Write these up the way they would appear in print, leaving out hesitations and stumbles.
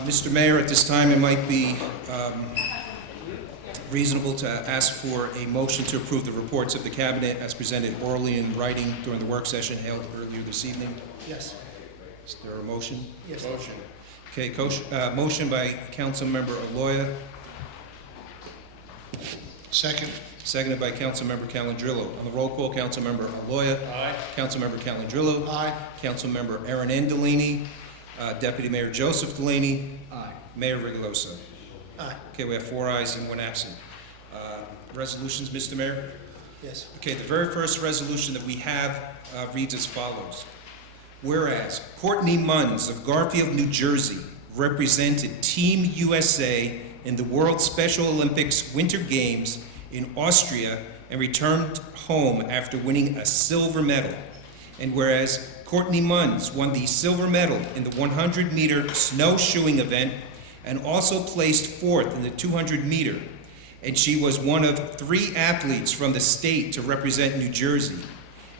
Mr. Mayor, at this time, it might be reasonable to ask for a motion to approve the reports of the Cabinet as presented orally in writing during the work session held earlier this evening. Yes. Is there a motion? Yes. Motion. Okay, motion by Councilmember Aloya, Second. seconded by Councilmember Calandrillo. On the roll call, Councilmember Aloya. Aye. Councilmember Calandrillo. Aye. Councilmember Aaron N. Delaney. Deputy Mayor Joseph Delaney. Aye. Mayor Rigoloso. Aye. Okay, we have 4 ayes and 1 absent. Resolutions, Mr. Mayor? Yes. Okay, the very first resolution that we have reads as follows. Whereas Courtney Munns of Garfield, New Jersey, represented Team USA in the World Special Olympics Winter Games in Austria and returned home after winning a silver medal. And whereas Courtney Munns won the silver medal in the 100-meter snowshoeing event and also placed fourth in the 200-meter, and she was one of 3 athletes from the state to represent New Jersey.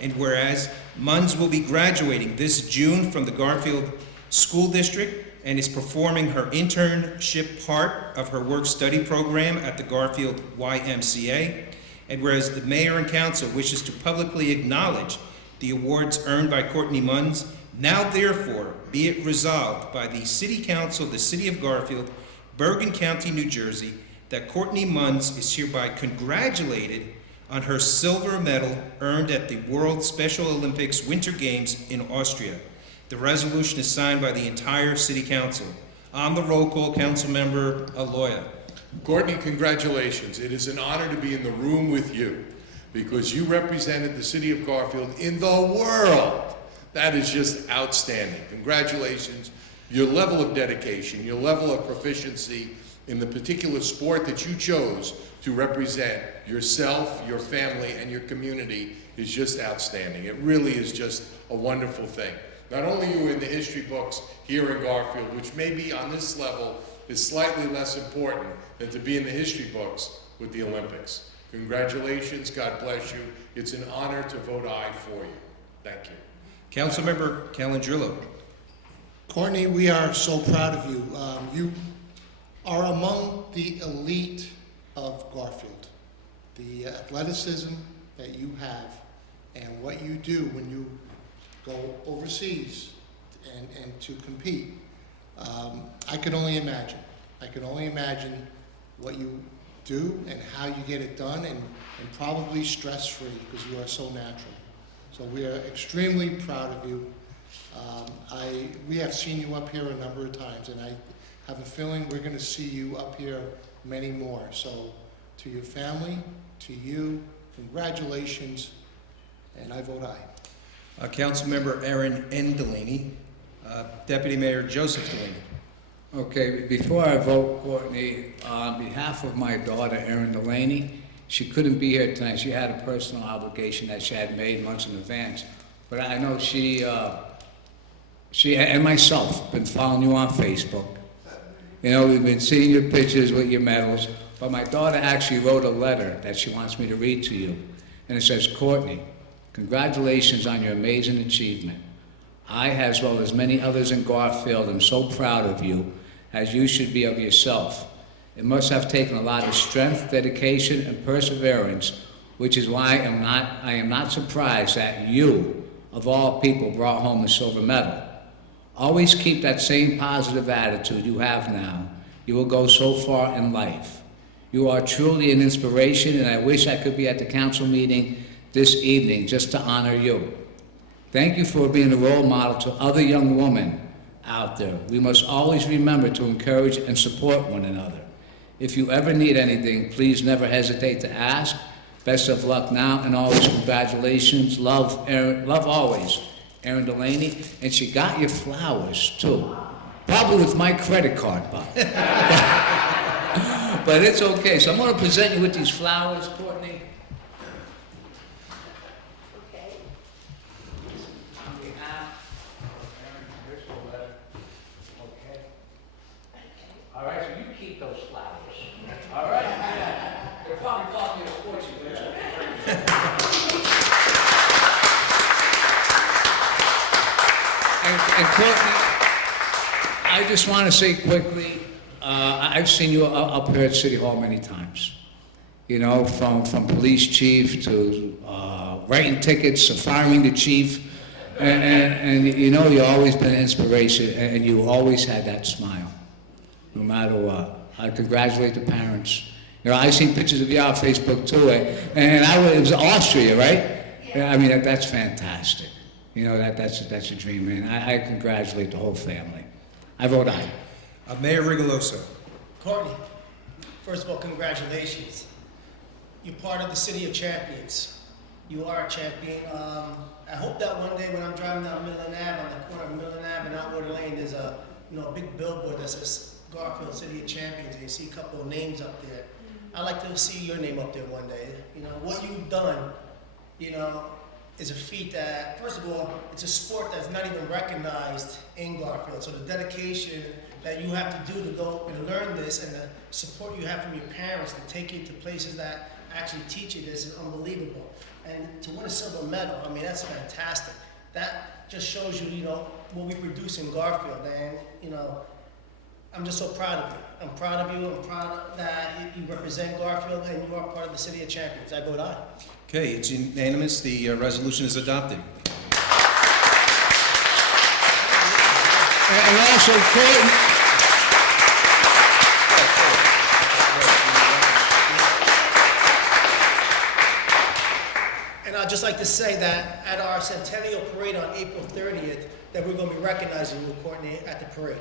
And whereas Munns will be graduating this June from the Garfield School District and is performing her internship part of her work-study program at the Garfield YMCA. And whereas the Mayor and Council wishes to publicly acknowledge the awards earned by Courtney Munns, now therefore be it resolved by the City Council of the City of Garfield, Bergen County, New Jersey, that Courtney Munns is hereby congratulated on her silver medal earned at the World Special Olympics Winter Games in Austria. The resolution is signed by the entire City Council. On the roll call, Councilmember Aloya. Courtney, congratulations. It is an honor to be in the room with you because you represented the city of Garfield in the world. That is just outstanding. Congratulations. Your level of dedication, your level of proficiency in the particular sport that you chose to represent yourself, your family, and your community is just outstanding. It really is just a wonderful thing. Not only are you in the history books here in Garfield, which maybe on this level is slightly less important than to be in the history books with the Olympics. Congratulations, God bless you. It's an honor to vote aye for you. Thank you. Councilmember Calandrillo. Courtney, we are so proud of you. You are among the elite of Garfield. The athleticism that you have and what you do when you go overseas and to compete, I can only imagine. I can only imagine what you do and how you get it done, and probably stress-free because you are so natural. So we are extremely proud of you. We have seen you up here a number of times, and I have a feeling we're going to see you up here many more. So to your family, to you, congratulations, and I vote aye. Councilmember Aaron N. Delaney. Deputy Mayor Joseph Delaney. Okay, before I vote, Courtney, on behalf of my daughter, Erin Delaney, she couldn't be here tonight. She had a personal obligation that she had made months in advance. But I know she and myself been following you on Facebook. You know, we've been seeing your pictures with your medals. But my daughter actually wrote a letter that she wants me to read to you. And it says, Courtney, congratulations on your amazing achievement. I, as well as many others in Garfield, am so proud of you, as you should be of yourself. It must have taken a lot of strength, dedication, and perseverance, which is why I am not surprised that you, of all people, brought home a silver medal. Always keep that same positive attitude you have now. You will go so far in life. You are truly an inspiration, and I wish I could be at the council meeting this evening just to honor you. Thank you for being a role model to other young women out there. We must always remember to encourage and support one another. If you ever need anything, please never hesitate to ask. Best of luck now and always. Congratulations. Love, Aaron, love always, Erin Delaney. And she got your flowers too. Probably with my credit card, Bob. But it's okay. So I'm going to present you with these flowers, Courtney. All right, so you keep those flowers. All right? They're probably cost me a fortune. And Courtney, I just want to say quickly, I've seen you up here at City Hall many times. You know, from police chief to writing tickets to firing the chief. And you know, you've always been an inspiration, and you always had that smile, no matter what. I congratulate the parents. You know, I've seen pictures of you on Facebook too, and it was Austria, right? Yeah. I mean, that's fantastic. You know, that's a dream, man. I congratulate the whole family. I vote aye. Mayor Rigoloso. Courtney, first of all, congratulations. You're part of the City of Champions. You are a champion. I hope that one day when I'm driving down Midland Ave, on the corner of Midland Ave and Outwater Lane, there's a big billboard that says Garfield City of Champions, and you see a couple of names up there. I'd like to see your name up there one day. You know, what you've done, is a feat that, first of all, it's a sport that's not even recognized in Garfield. So the dedication that you have to do to go and learn this, and the support you have from your parents to take you to places that actually teach you this is unbelievable. And to win a silver medal, I mean, that's fantastic. That just shows you, what we produce in Garfield. And, I'm just so proud of you. I'm proud of you. I'm proud that you represent Garfield and you are part of the City of Champions. I vote aye. Okay, it's unanimous. The resolution is adopted. And also, Courtney, And I'd just like to say that at our Centennial Parade on April 30th, that we're going to be recognizing you, Courtney, at the parade.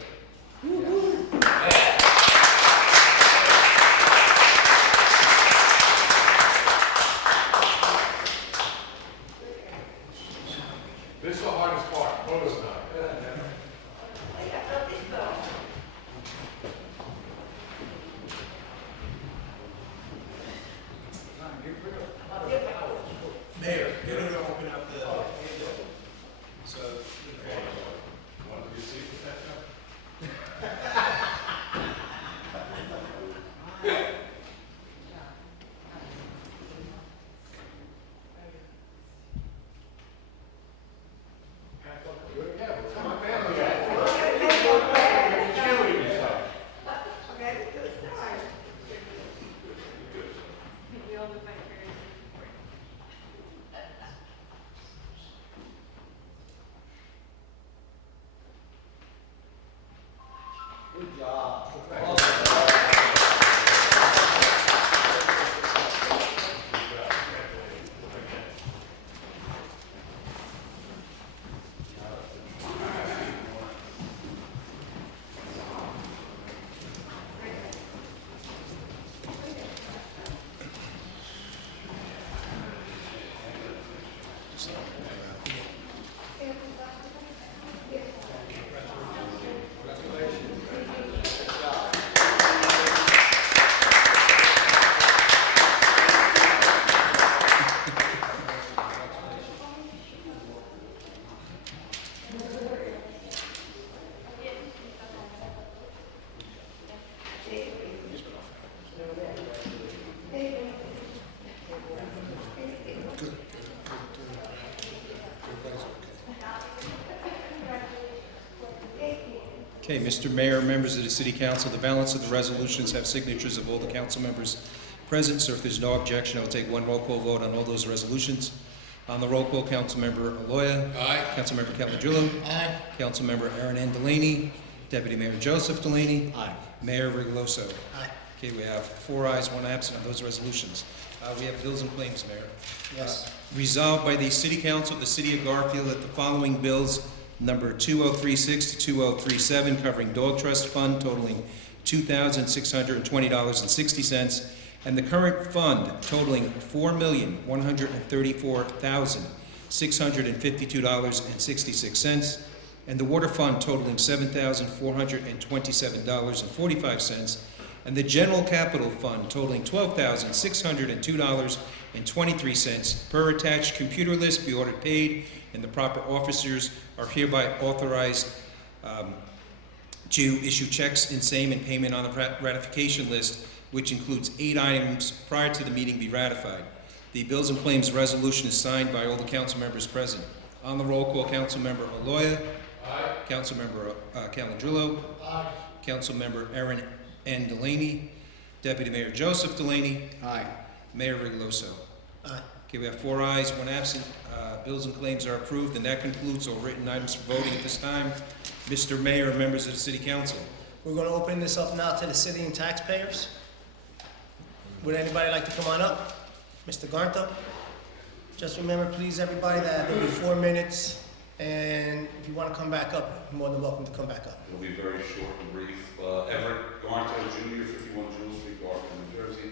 This is the hardest part, photos now. Mayor, you're going to open up the... So... Okay, Mr. Mayor, members of the City Council, the balance of the resolutions have signatures of all the council members present, so if there's no objection, I'll take one roll call vote on all those resolutions. On the roll call, Councilmember Aloya. Aye. Councilmember Calagillo. Aye. Councilmember Aaron N. Delaney. Deputy Mayor Joseph Delaney. aye. Mayor Rigoloso. Aye. Okay, we have 4 ayes, 1 absent on those resolutions. We have bills and claims, Mayor. Yes. Resolved by the City Council of the City of Garfield that the following bills, number 2036 to 2037, covering Dog Trust Fund totaling $2,620.60, and the current fund totaling $4,134,652.66, and the Water Fund totaling $7,427.45, and the General Capital Fund totaling $12,602.23 per attached computer list be ordered paid, and the proper officers are hereby authorized to issue checks in same and payment on the ratification list, which includes 8 items prior to the meeting be ratified. The bills and claims resolution is signed by all the council members present. On the roll call, Councilmember Aloya. Aye. Councilmember Calandrillo. Aye. Councilmember Aaron N. Delaney. Deputy Mayor Joseph Delaney. Aye. Mayor Rigoloso. Aye. Okay, we have 4 ayes, 1 absent. Bills and claims are approved, and that concludes all written items for voting at this time. Mr. Mayor, members of the City Council. We're going to open this up now to the city and taxpayers. Would anybody like to come on up? Mr. Garnto? Just remember, please, everybody, that there'll be 4 minutes, and if you want to come back up, you're more than welcome to come back up. It'll be very short and brief. Everett Garnto Jr., 51 Jewel Street, Garfield, New Jersey.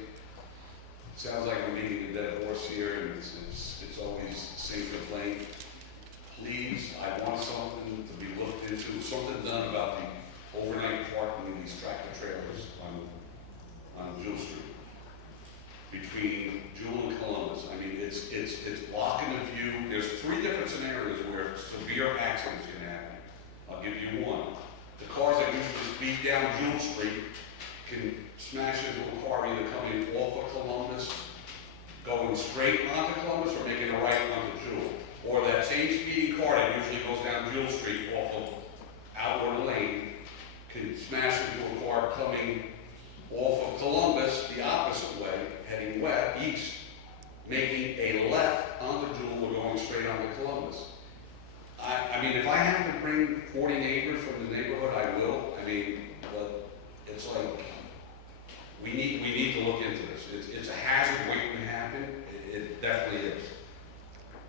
Sounds like we're beating a dead horse here, and it's always the same complaint. Please, I want something to be looked into, something done about the overnight parking of these tractor trailers on Jewel Street, between Jewel and Columbus. I mean, it's blocking the view. There's 3 different scenarios where severe accidents can happen. I'll give you one. The cars that usually just beat down Jewel Street can smash into a car either coming off of Columbus, going straight onto Columbus, or making a right onto Jewel. Or that same speeding car that usually goes down Jewel Street off of Outward Lane can smash into a car coming off of Columbus the opposite way, heading east, making a left onto Jewel or going straight onto Columbus. I mean, if I have to bring 40 neighbors from the neighborhood, I will. I mean, but it's like, we need to look into this. It's a hazard waiting to happen. It definitely is.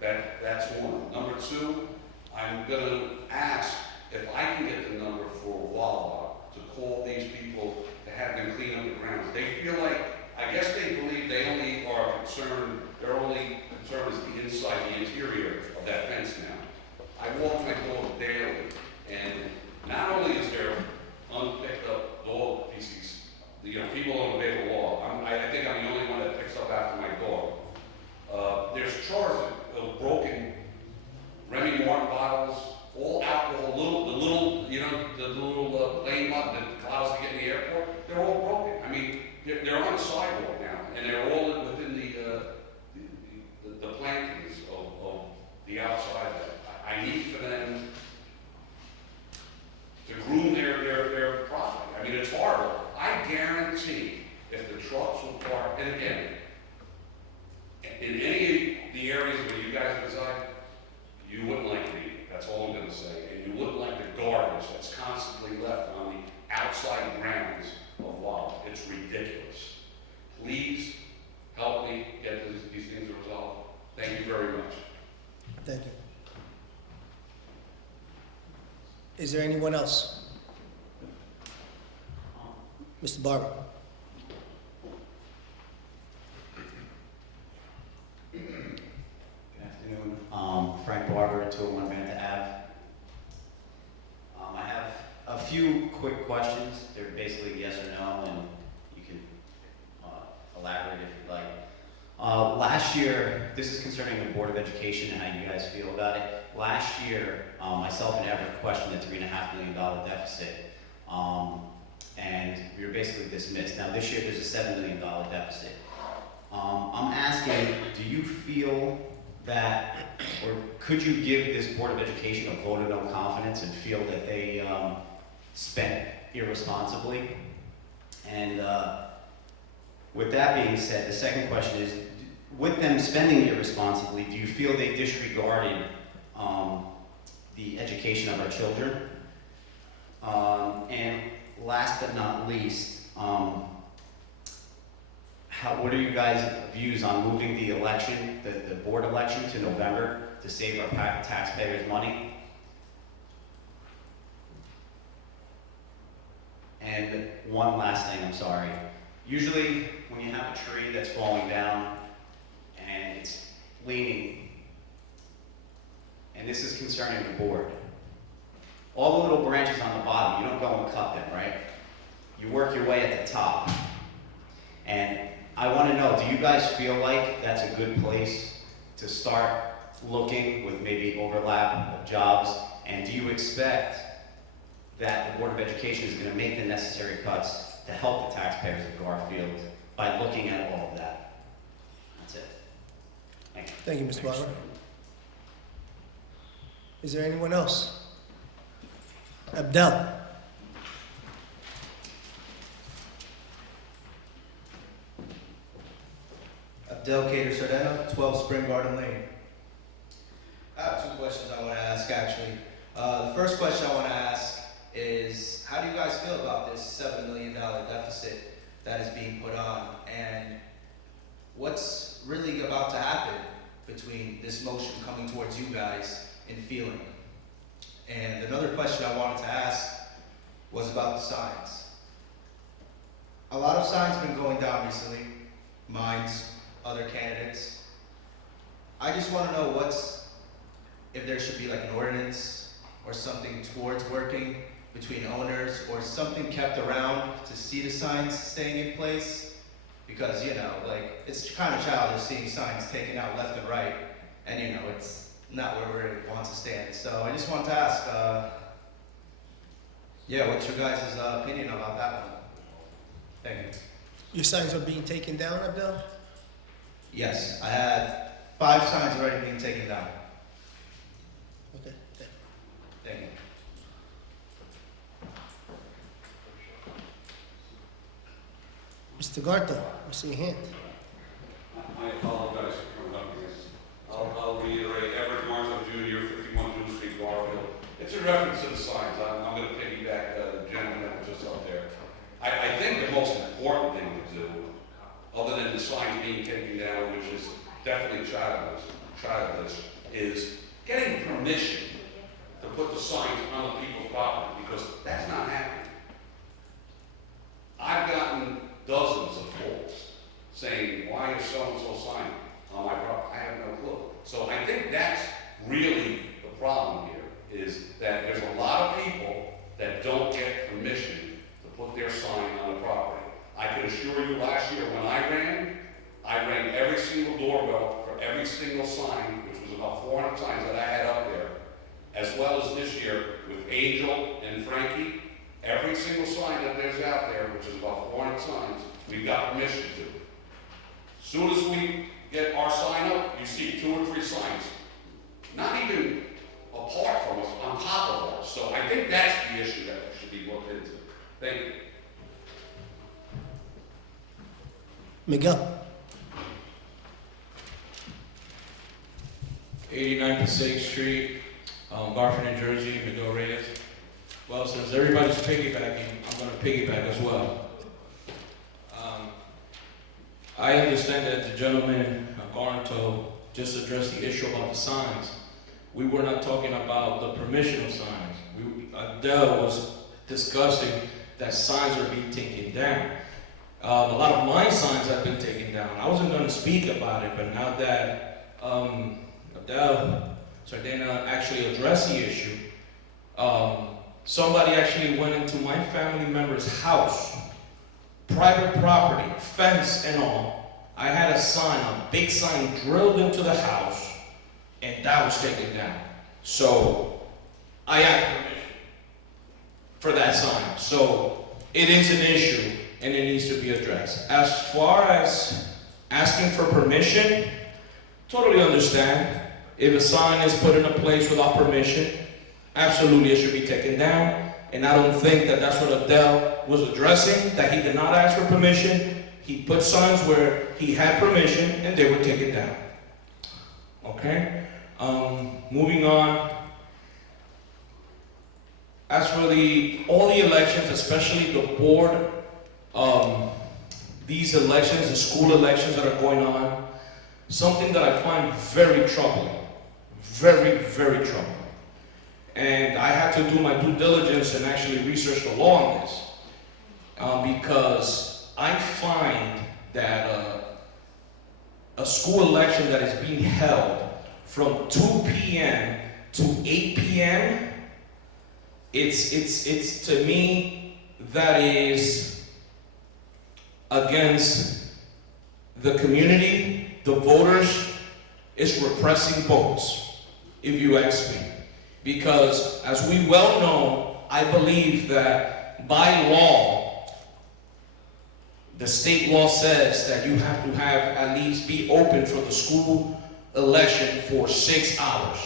That's one. Number 2, I'm gonna ask if I can get the number for Wawa to call these people to have them clean up the grounds. They feel like, I guess they believe they only are concerned, their only concern is the inside, the interior of that fence now. I walk my dog daily, and not only is there unpicked up dog feces, people don't obey the law. I think I'm the only one that picks up after my dog. There's jars of broken Remy Martin bottles, all alcohol, the little plain mud that allows to get in the airport. They're all broken. I mean, they're on the sidewalk now, and they're all within the plantings of the outside. I need for them to groom their property. I mean, it's horrible. I guarantee if the trucks will park, and again, in any of the areas where you guys reside, you wouldn't like it either. That's all I'm gonna say. And you wouldn't like the garbage that's constantly left on the outside grounds of Wawa. It's ridiculous. Please help me get these things resolved. Thank you very much. Thank you. Is there anyone else? Mr. Barber? Good afternoon. Frank Barber, 201 Vanta Ave. I have a few quick questions. They're basically yes or no, and you can elaborate if you'd like. Last year, this is concerning the Board of Education and how you guys feel about it. Last year, myself and Everett questioned the $3.5 million deficit, and we were basically dismissed. Now this year, there's a $7 million deficit. I'm asking, do you feel that, or could you give this Board of Education a vote of no confidence and feel that they spent irresponsibly? And with that being said, the second question is, with them spending irresponsibly, do you feel they disregarded the education of our children? And last but not least, what are you guys' views on moving the election, the board election, to November to save our taxpayers' money? And one last thing, I'm sorry. Usually, when you have a tree that's falling down and it's leaning, and this is concerning the board, all the little branches on the bottom, you don't go and cut them, right? You work your way at the top. And I want to know, do you guys feel like that's a good place to start looking with maybe overlap of jobs? And do you expect that the Board of Education is going to make the necessary cuts to help the taxpayers of Garfield by looking at all of that? That's it. Thank you. Thank you, Mr. Barber. Is there anyone else? Abdel. Abdel Cater Sardena, 12 Spring Garden Lane. I have two questions I want to ask actually. The first question I want to ask is, how do you guys feel about this $7 million deficit that is being put on? And what's really about to happen between this motion coming towards you guys and feeling? And another question I wanted to ask was about the signs. A lot of signs have been going down recently, mine's, other candidates. I just want to know if there should be like an ordinance or something towards working between owners or something kept around to see the signs staying in place. Because, like, it's kind of childish seeing signs taken out left and right, and it's not where we want to stand. So I just want to ask, what's your guys' opinion about that one? Thank you. Your signs are being taken down, Abdel? Yes, I had 5 signs already being taken down. Okay. Thank you. Mr. Garto, I see your hand. I apologize for coming up here. I'll reiterate, Everett Marzo Jr., 51 June Street, Garfield. It's a reference to the signs. I'm going to piggyback the gentleman that was just up there. I think the most important thing to do, other than the signs being taken down, which is definitely childish, is getting permission to put the signs on the people's property, because that's not happening. I've gotten dozens of calls saying, why is so-and-so signing on my property? I have no clue. So I think that's really the problem here, is that there's a lot of people that don't get permission to put their sign on the property. I can assure you, last year when I ran every single doorbell for every single sign, which was about 400 signs that I had up there, as well as this year with Angel and Frankie. Every single sign that there's out there, which is about 400 signs, we've got permission to. As soon as we get our sign up, you see 2 or 3 signs, not even apart from us, on top of us. So I think that's the issue that should be looked into. Thank you. Miguel. 89 Passaic Street, Garfield, New Jersey, Miguel Reyes. Well, since everybody's piggybacking, I'm going to piggyback as well. I understand that the gentleman, Garnto, just addressed the issue about the signs. We were not talking about the permission of signs. Adele was discussing that signs are being taken down. A lot of my signs have been taken down. I wasn't going to speak about it, but now that Adele Sardena actually addressed the issue, somebody actually went into my family member's house, private property, fence and all. I had a sign, a big sign drilled into the house, and that was taken down. So I had permission for that sign. So it is an issue, and it needs to be addressed. As far as asking for permission, totally understand. If a sign is put in a place without permission, absolutely it should be taken down. And I don't think that that's what Adele was addressing, that he did not ask for permission. He put signs where he had permission and they were taken down. Okay? Moving on. As for all the elections, especially the board, these elections, the school elections that are going on, something that I find very troubling. Very, very troubling. And I had to do my due diligence and actually research the law on this. Because I find that a school election that is being held from 2 p.m. to 8 p.m., it's to me, that is against the community, the voters. It's repressing votes, if you ask me. Because as we well know, I believe that by law, the state law says that you have to have at least be open for the school election for 6 hours.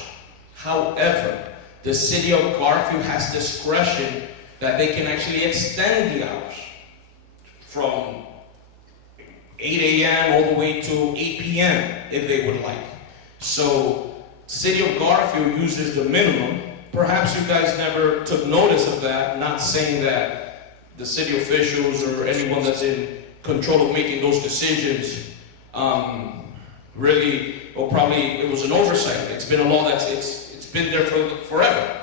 However, the city of Garfield has discretion that they can actually extend the hours from 8 a.m. all the way to 8 p.m. if they would like. So, city of Garfield uses the minimum. Perhaps you guys never took notice of that, not saying that the city officials or anyone that's in control of making those decisions really, or probably it was an oversight. It's been a law it's been there for forever.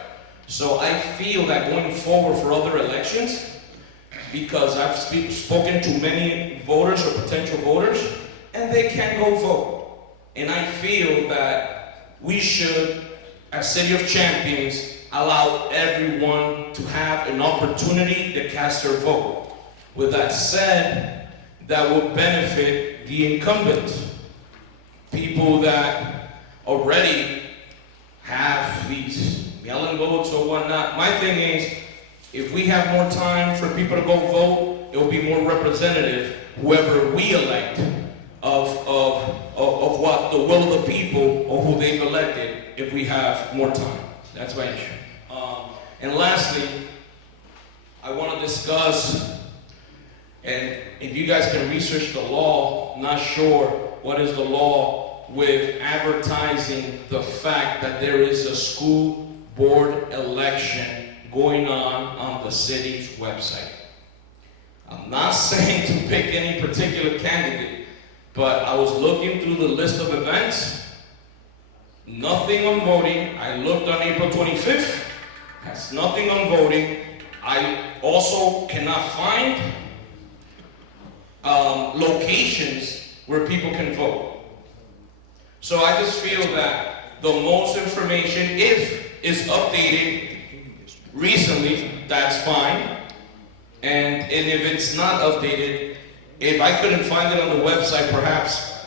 So I feel that going forward for other elections, because I've spoken to many voters or potential voters, and they can't go vote. And I feel that we should, as City of Champions, allow everyone to have an opportunity to cast their vote. With that said, that will benefit the incumbents, people that already have these mail-in votes or whatnot. My thing is, if we have more time for people to go vote, it will be more representative, whoever we elect, of what the will of the people or who they've elected, if we have more time. That's my issue. And lastly, I want to discuss, and if you guys can research the law, not sure what is the law with advertising the fact that there is a school board election going on the city's website. I'm not saying to pick any particular candidate, but I was looking through the list of events, nothing on voting. I looked on April 25th, has nothing on voting. I also cannot find locations where people can vote. So I just feel that the most information, if it's updated recently, that's fine. And if it's not updated, if I couldn't find it on the website, perhaps,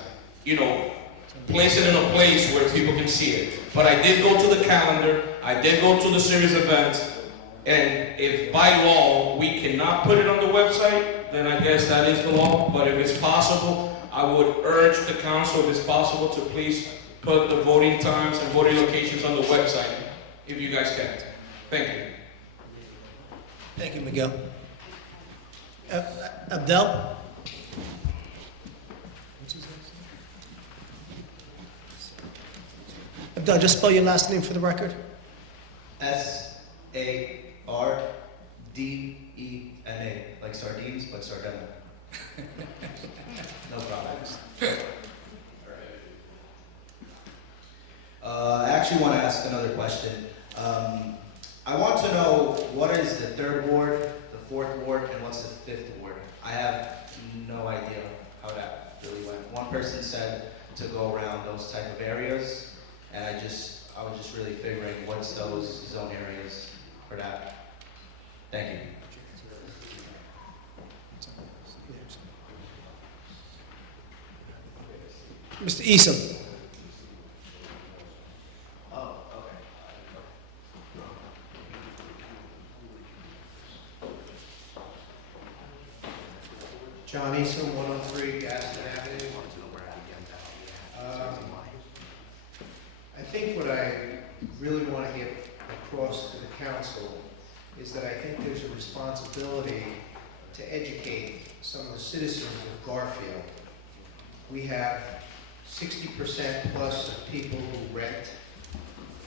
place it in a place where people can see it. But I did go to the calendar, I did go to the series events, and if by law we cannot put it on the website, then I guess that is the law. But if it's possible, I would urge the council, if it's possible, to please put the voting times and voting locations on the website, if you guys can. Thank you. Thank you, Miguel. Abdel? Abdel, just spell your last name for the record. Sardena, like sardines, but Sardena. No problem. I actually want to ask another question. I want to know what is the 3rd ward, the 4th ward, and what's the 5th ward? I have no idea how that really went. One person said to go around those type of areas, and I was just really figuring what's those zone areas for that. Thank you. Mr. Eason? Oh, okay. John Eason, 103 Gaston Avenue. I think what I really want to get across to the council is that I think there's a responsibility to educate some of the citizens of Garfield. We have 60% plus of people who rent,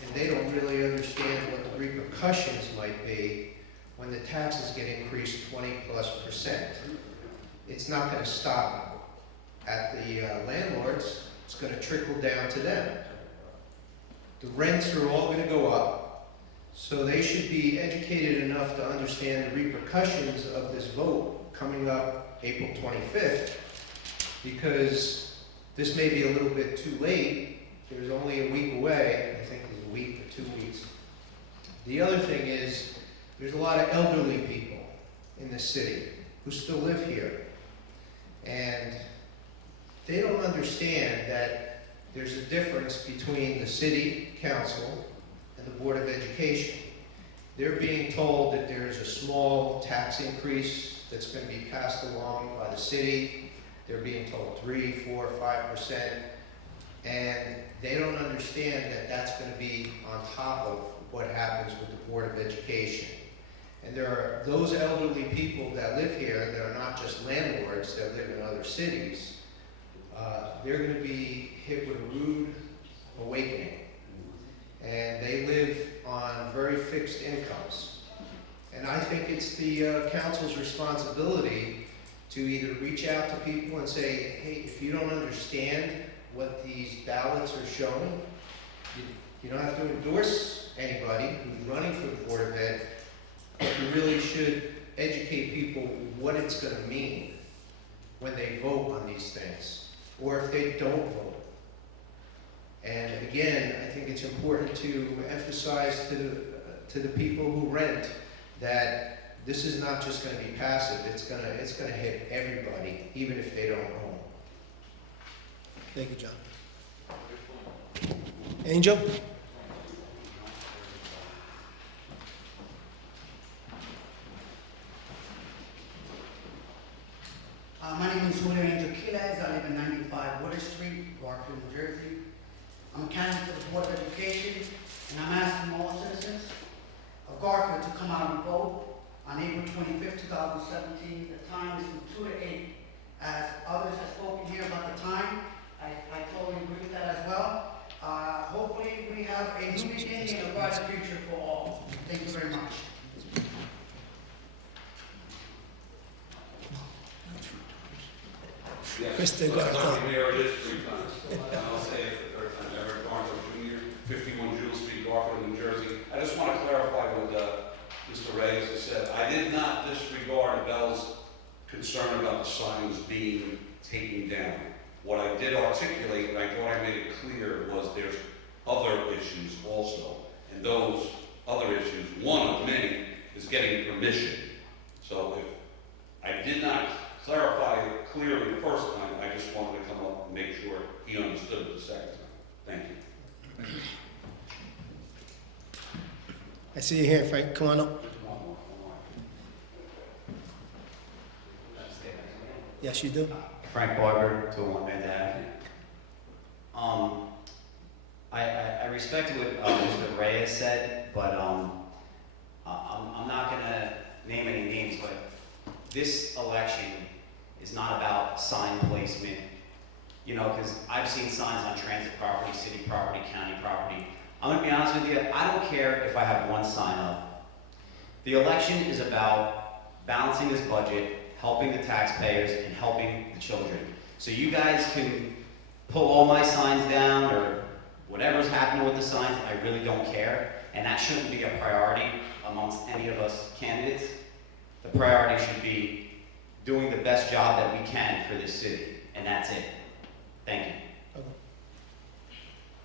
and they don't really understand what the repercussions might be when the taxes get increased 20+%. It's not going to stop at the landlords, it's going to trickle down to them. The rents are all going to go up, so they should be educated enough to understand the repercussions of this vote coming up April 25th, because this may be a little bit too late. There's only a week away. I think it's a week or 2 weeks. The other thing is, there's a lot of elderly people in the city who still live here. And they don't understand that there's a difference between the city council and the Board of Education. They're being told that there's a small tax increase that's going to be passed along by the city. They're being told 3, 4, 5%, and they don't understand that that's going to be on top of what happens with the Board of Education. And there are those elderly people that live here that are not just landlords that live in other cities. They're going to be hit with a rude awakening. And they live on very fixed incomes. And I think it's the council's responsibility to either reach out to people and say, hey, if you don't understand what these ballots are showing, you don't have to endorse anybody who's running for the Board of Ed, but you really should educate people what it's going to mean when they vote on these things, or if they don't vote. And again, I think it's important to emphasize to the people who rent that this is not just going to be passive. It's going to hit everybody, even if they don't own. Thank you, John. Angel? My name is Julio Angel Quiles. I live in 95 Water Street, Garfield, New Jersey. I'm a candidate for the Board of Education, and I'm asking all citizens of Garfield to come out and vote on April 25th, 2017. The time is from 2 to 8. As others have spoken here about the time, I totally agree with that as well. Hopefully we have a new beginning and a brighter future for all. Thank you very much. Yes. Kristen, So, go ahead. Mayor, it is 3 times. I'll say it the third time ever, Garfield Jr., 51 Jewel Street, Garfield, New Jersey. I just want to clarify what Mr. Reyes has said. I did not disregard Bell's concern about the signs being taken down. What I did articulate, and I thought I made it clear, was there's other issues also. And those other issues, one of many, is getting permission. So if I did not clarify it clearly the first time, I just wanted to come up and make sure he understood it the second time. Thank you. I see you here, Frank. Come on up. Yes, you do. Frank Barber, 201 Mendon Avenue. I respect what Mr. Reyes said, but I'm not going to name any names, but this election is not about sign placement, you know, because I've seen signs on transit property, city property, county property. I'm going to be honest with you, I don't care if I have one sign up. The election is about balancing this budget, helping the taxpayers, and helping the children. So you guys can pull all my signs down or whatever's happening with the signs, I really don't care. And that shouldn't be a priority amongst any of us candidates. The priority should be doing the best job that we can for this city, and that's it. Thank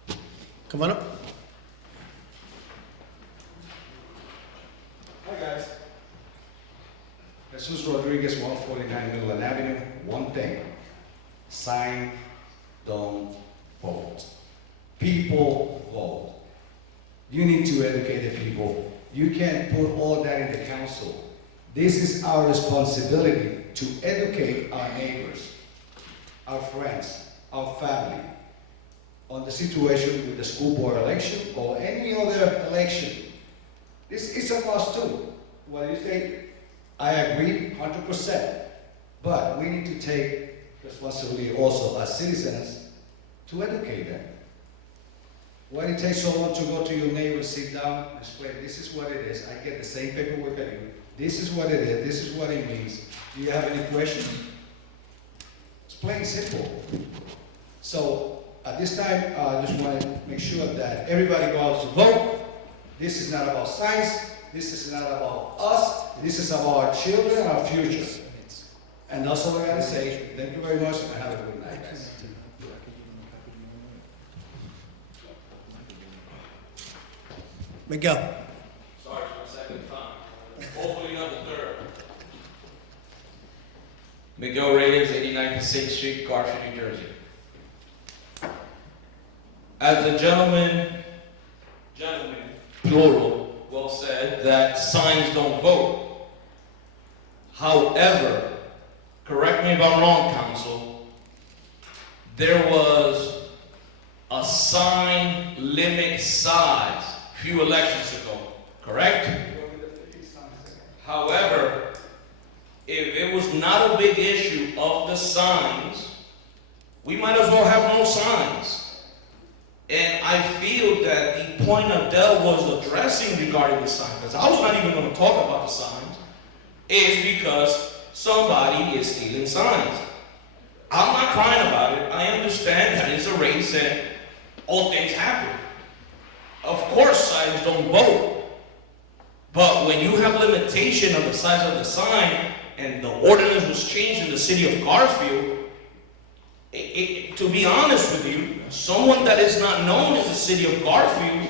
you. Come on up. Hi guys. Jesus Rodriguez, 149 Midland Avenue. One thing, sign, don't vote. People vote. You need to educate the people. You can't put all that in the council. This is our responsibility to educate our neighbors, our friends, our family, on the situation with the school board election or any other election. This is a must too. What do you think? I agree 100%, but we need to take responsibility also as citizens to educate them. Why it takes so long to go to your neighbor, sit down, explain, this is what it is, I get the same paperwork that you, this is what it is, this is what it means. Do you have any questions? It's plain simple. So at this time, I just want to make sure that everybody goes to vote. This is not about science, this is not about us, this is about our children, our future. And that's all I gotta say. Thank you very much and have a good night, guys. Miguel. Sorry, it's my second time. Hopefully not the third. Miguel Reyes, 89 Passaic Street, Garfield, New Jersey. As the gentleman, plural, well said, that signs don't vote. However, correct me if I'm wrong, council, there was a sign limit size a few elections ago. correct? However, if it was not a big issue of the signs, we might as well have no signs. And I feel that the point Adele was addressing regarding the sign, because I was not even going to talk about the signs, is because somebody is stealing signs. I'm not crying about it. I understand that it's a race and all things happen. Of course, signs don't vote. But when you have limitation of the size of the sign, and the ordinance was changed in the city of Garfield, to be honest with you, someone that is not known in the city of Garfield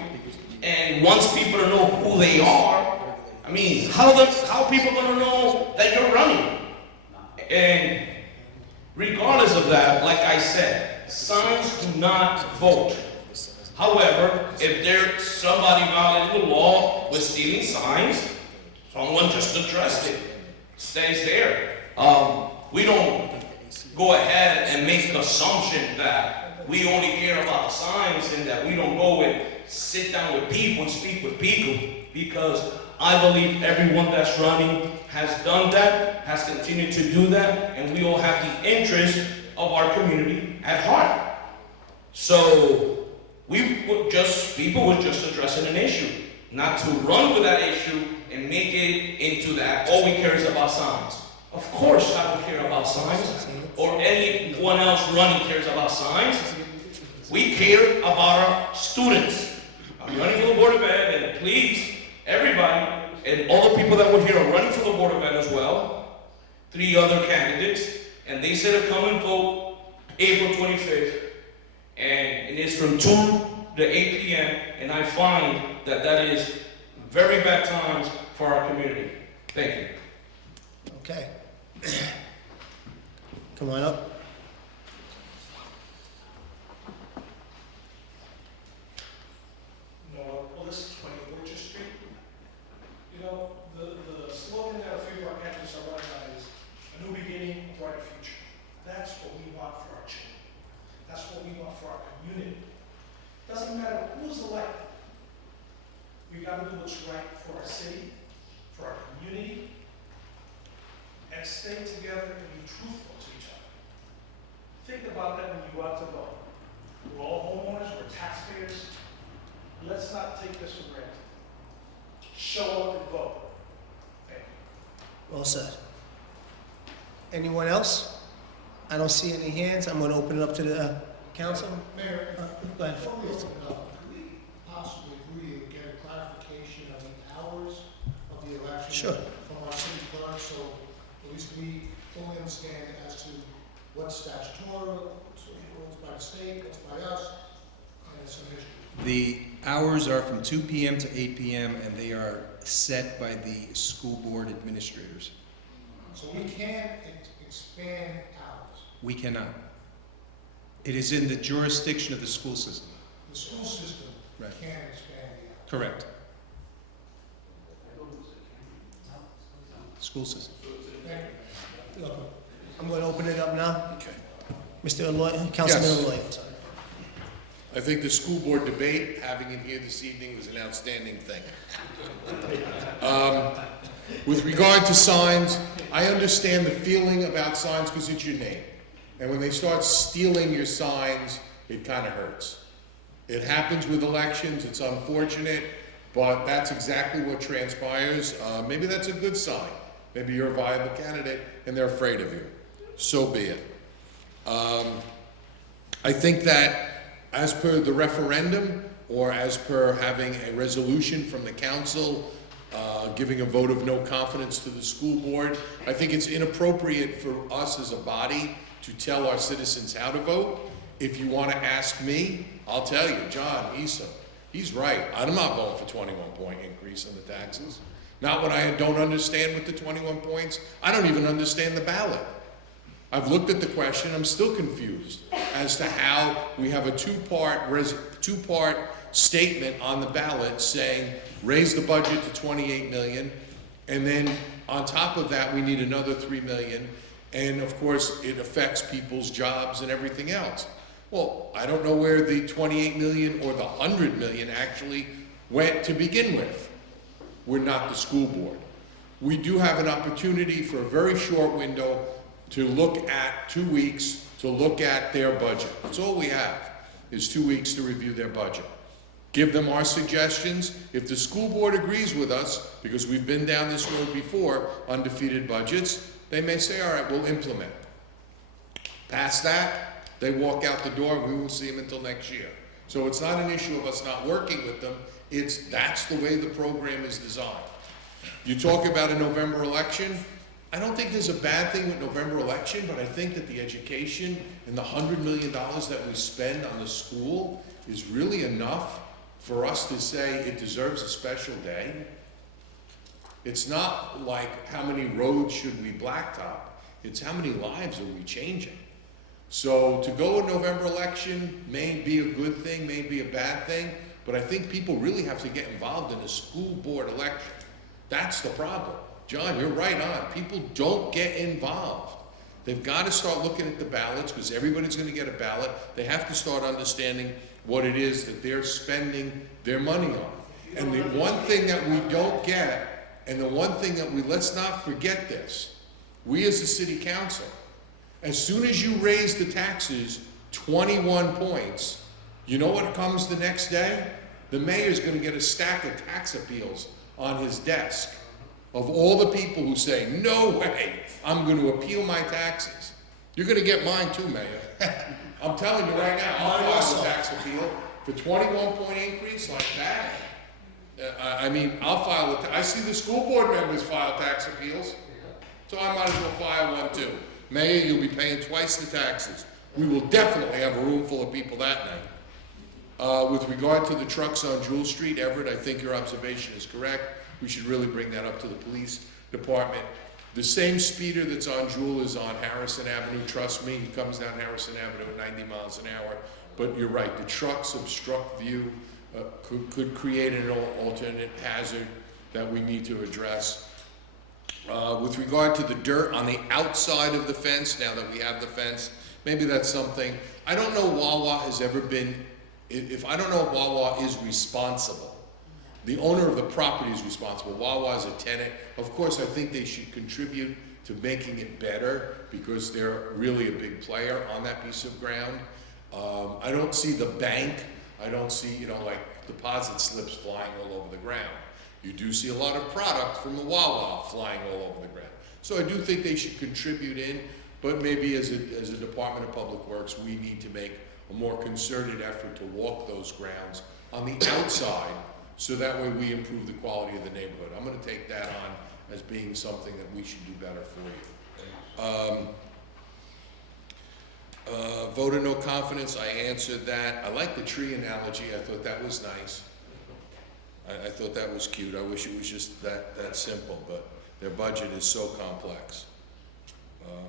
and wants people to know who they are, I mean, how people going to know that you're running? And regardless of that, like I said, signs do not vote. However, if there's somebody violating the law with stealing signs, someone just addressed it. Stays there. We don't go ahead and make an assumption that we only care about the signs and that we don't go and sit down with people and speak with people, because I believe everyone that's running has done that, has continued to do that, and we all have the interest of our community at heart. So people were just addressing an issue, not to run with that issue and make it into that all we care is about signs. Of course I don't care about signs, or anyone else running cares about signs. We care about our students. I'm running for the Board of Ed, and please, everybody, and all the people that were here are running for the Board of Ed as well, 3 other candidates, and they said to come and vote April 25th, and it's from 2 to 8 p.m., and I find that that is very bad times for our community. Thank you. Okay. Come on up. No, well, this is 20 Orchard Street. You know, the slogan that a few of our candidates are running on is a new beginning, a brighter future. That's what we want for our children. That's what we want for our community. Doesn't matter who's elected. We got to do what's right for our city, for our community, and stay together and be truthful to each other. Think about that when you go out to vote. We're all homeowners, we're taxpayers. Let's not take this for granted. Show up and vote. Thank you. Well said. Anyone else? I don't see any hands. I'm going to open it up to the council. Mayor, Go ahead. before we open it up, could we possibly agree to get a clarification of the hours of the election? Sure. From our city clerk, so at least we fully understand as to what's statutory, what's by the state, what's by us, and some history. The hours are from 2 p.m. to 8 p.m., and they are set by the school board administrators. So we can't expand hours. We cannot. It is in the jurisdiction of the school system. The school system Right. can't expand the hours. Correct. School system. Thank you. Look, I'm going to open it up now. Okay. Mr. Aloy, Councilman Yes. Aloy. Sorry. I think the school board debate, having it here this evening, was an outstanding thing. With regard to signs, I understand the feeling about signs because it's your name. And when they start stealing your signs, it kind of hurts. It happens with elections, it's unfortunate, but that's exactly what transpires. Maybe that's a good sign. Maybe you're a viable candidate and they're afraid of you. So be it. I think that as per the referendum, or as per having a resolution from the council giving a vote of no confidence to the school board, I think it's inappropriate for us as a body to tell our citizens how to vote. If you want to ask me, I'll tell you, John Issa, he's right. I'm not voting for 21-point increase in the taxes. Not when I don't understand what the 21 points, I don't even understand the ballot. I've looked at the question, I'm still confused as to how we have a two-part statement on the ballot saying raise the budget to 28 million, and then on top of that we need another 3 million, and of course it affects people's jobs and everything else. Well, I don't know where the 28 million or the 100 million actually went to begin with. we're not the school board. We do have an opportunity for a very short window to look at 2 weeks, to look at their budget. That's all we have, is 2 weeks to review their budget. Give them our suggestions. If the school board agrees with us, because we've been down this road before, undefeated budgets, they may say, all right, we'll implement. Past that, they walk out the door, we won't see them until next year. So it's not an issue of us not working with them, that's the way the program is designed. You talk about a November election, I don't think there's a bad thing with November election, but I think that the education and the $100 million that we spend on the school is really enough for us to say it deserves a special day. It's not like how many roads should we blacktop, it's how many lives are we changing. So to go a November election may be a good thing, may be a bad thing, but I think people really have to get involved in a school board election. That's the problem. John, you're right on. People don't get involved. They've got to start looking at the ballots, because everybody's going to get a ballot. They have to start understanding what it is that they're spending their money on. And the one thing that we don't get, and the one thing that let's not forget this, we as a city council, as soon as you raise the taxes 21 points, you know what comes the next day? The mayor's going to get a stack of tax appeals on his desk of all the people who say, no way, I'm going to appeal my taxes. You're going to get mine too, Mayor. I'm telling you right now, I'll file a tax appeal for 21-point increase like that. I mean, I'll file it. I see the school board members file tax appeals, so I might as well file one too. Mayor, you'll be paying twice the taxes. We will definitely have a room full of people that night. With regard to the trucks on Jewel Street, Everett, I think your observation is correct. We should really bring that up to the police department. The same speeder that's on Jewel is on Harrison Avenue. Trust me, he comes down Harrison Avenue at 90 miles an hour. But you're right, the trucks obstruct view, could create an alternate hazard that we need to address. With regard to the dirt on the outside of the fence, now that we have the fence, maybe that's something. I don't know Wawa has ever been, I don't know if Wawa is responsible. The owner of the property is responsible. Wawa is a tenant. Of course, I think they should contribute to making it better, because they're really a big player on that piece of ground. I don't see the bank. I don't see, like deposit slips flying all over the ground. You do see a lot of product from the Wawa flying all over the ground. So I do think they should contribute in, but maybe as a Department of Public Works, we need to make a more concerted effort to walk those grounds on the outside, so that way we improve the quality of the neighborhood. I'm going to take that on as being something that we should do better for you. Vote of no confidence, I answered that. I like the tree analogy. I thought that was nice. I thought that was cute. I wish it was just that simple, but their budget is so complex.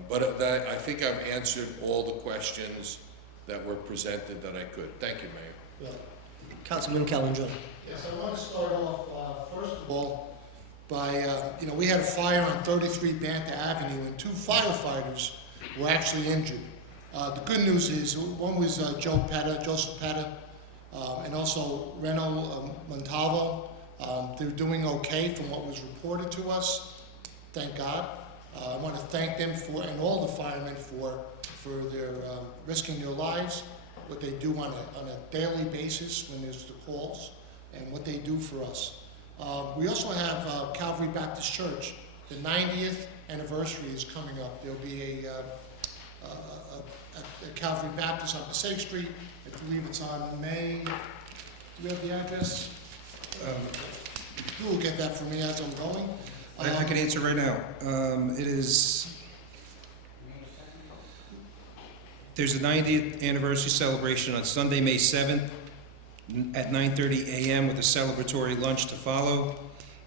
But I think I've answered all the questions that were presented that I could. Thank you, Mayor. Well, Councilman Calendro. Yes, I want to start off, first of all, by, we had a fire on 33 Banta Avenue, and 2 firefighters were actually injured. The good news is, one was Joseph Petta, and also Reno Montalvo. They're doing okay from what was reported to us, thank God. I want to thank them and all the firemen for their risking their lives, what they do on a daily basis when there's the calls, and what they do for us. We also have Calvary Baptist Church. The 90th anniversary is coming up. There'll be a Calvary Baptist on Passaic Street. I believe it's on May. Do you have the address? You will get that for me as I'm going. I can answer right now. There's a 90th anniversary celebration on Sunday, May 7th at 9:30 a.m. with a celebratory lunch to follow.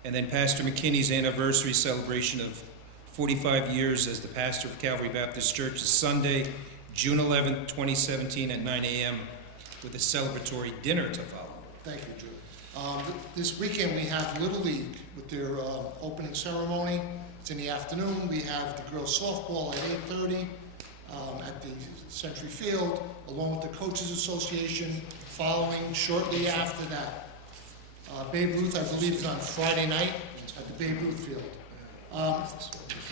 And then Pastor McKinney's anniversary celebration of 45 years as the pastor of Calvary Baptist Church is Sunday, June 11th, 2017 at 9 a.m. with a celebratory dinner to follow. Thank you, Drew. This weekend we have Little League with their opening ceremony. It's in the afternoon. We have the girls softball at 8:30 at the Century Field, along with the Coaches Association following shortly after that. Babe Ruth, I believe, is on Friday night at the Babe Ruth Field.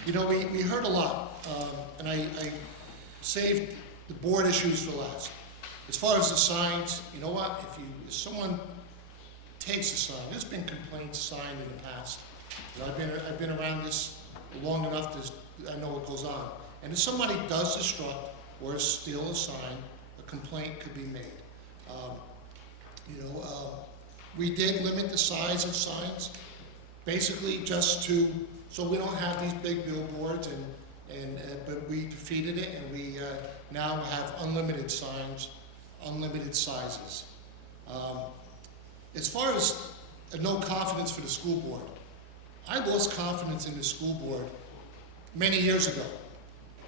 You know, we heard a lot, and I saved the board issues for last. As far as the signs, you know what? If someone takes a sign, there's been complaints signed in the past. And I've been around this long enough to I know what goes on. And if somebody does destruct or steal a sign, a complaint could be made. We did limit the size of signs, basically just so we don't have these big billboards, but we defeated it, and we now have unlimited signs, unlimited sizes. As far as no confidence for the school board, I lost confidence in the school board many years ago.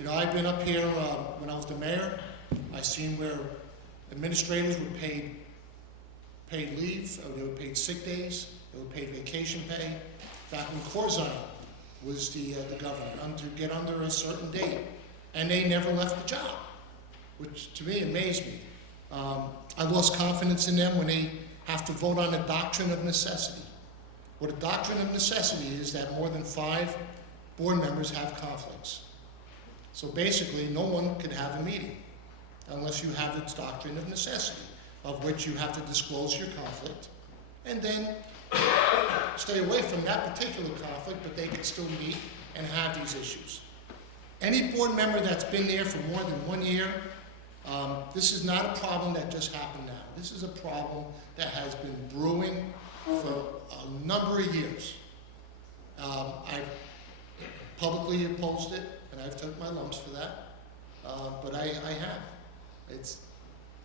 You know, I've been up here when I was the mayor. I seen where administrators were paid leave, or they were paid sick days, they were paid vacation pay. Back when Corzine was the governor, to get under a certain date, and they never left the job, which to me amazed me. I lost confidence in them when they have to vote on a doctrine of necessity. What a doctrine of necessity is that more than 5 board members have conflicts. So basically, no one could have a meeting unless you have this doctrine of necessity, of which you have to disclose your conflict, and then stay away from that particular conflict, but they can still meet and have these issues. Any board member that's been there for more than 1 year, this is not a problem that just happened now. This is a problem that has been brewing for a number of years. I've publicly opposed it, and I've took my lumps for that, but I have.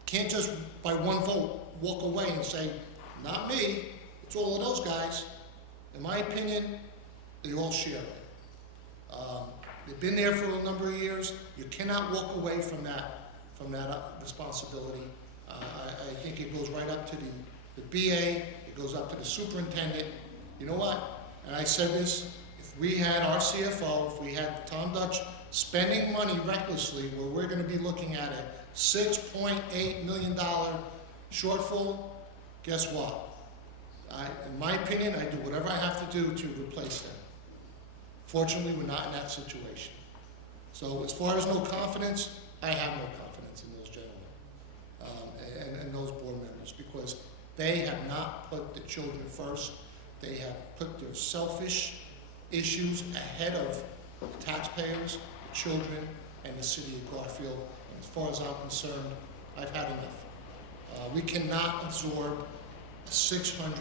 Can't just by one vote walk away and say, not me, it's all of those guys. In my opinion, they all share it. They've been there for a number of years. You cannot walk away from that responsibility. I think it goes right up to the BA, it goes up to the superintendent. You know what? And I said this, if we had our CFO, if we had Tom Dutch spending money recklessly, where we're going to be looking at a $6.8 million shortfall, guess what? In my opinion, I do whatever I have to do to replace them. Fortunately, we're not in that situation. So as far as no confidence, I have no confidence in those gentlemen and those board members, because they have not put the children first. They have put their selfish issues ahead of the taxpayers, the children, and the city of Garfield. And as far as I'm concerned, I've had enough. We cannot absorb a $600